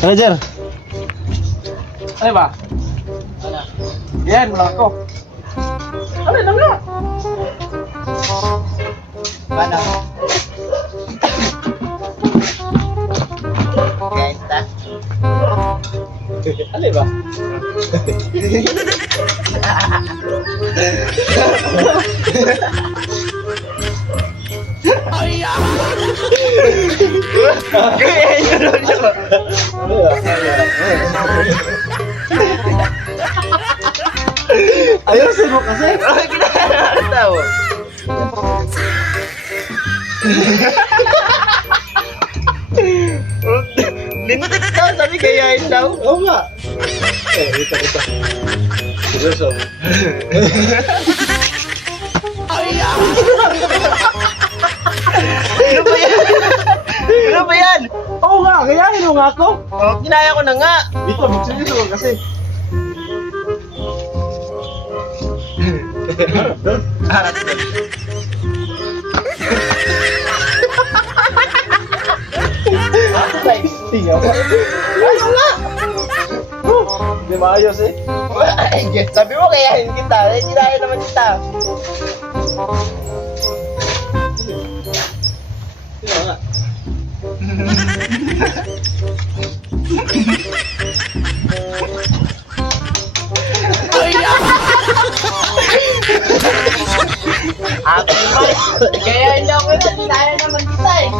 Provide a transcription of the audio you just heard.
Manager. Ano ba? Yan, wala ko. Ano na nga? Paano? Guys, ta? Ano ba? Kaya yun yun. Ayusin mo kasi. Ay, kinakaroon daw. Lintik daw, sabi kayain daw. Oo nga. Ito. Seryoso. Ano ba yan? Ano ba yan? Oo nga, kayahin mo nga ako. Oh, ginaya ko na nga. Dito, seryoso ko kasi. Harap ko. Tingnan mo. Ayaw nga. Hindi maayos eh. Sabi mo kayahin kita. Ginaya naman kita. Tingnan nga. Akin ba? Kaya hindi ako na. Ginaya naman kita eh.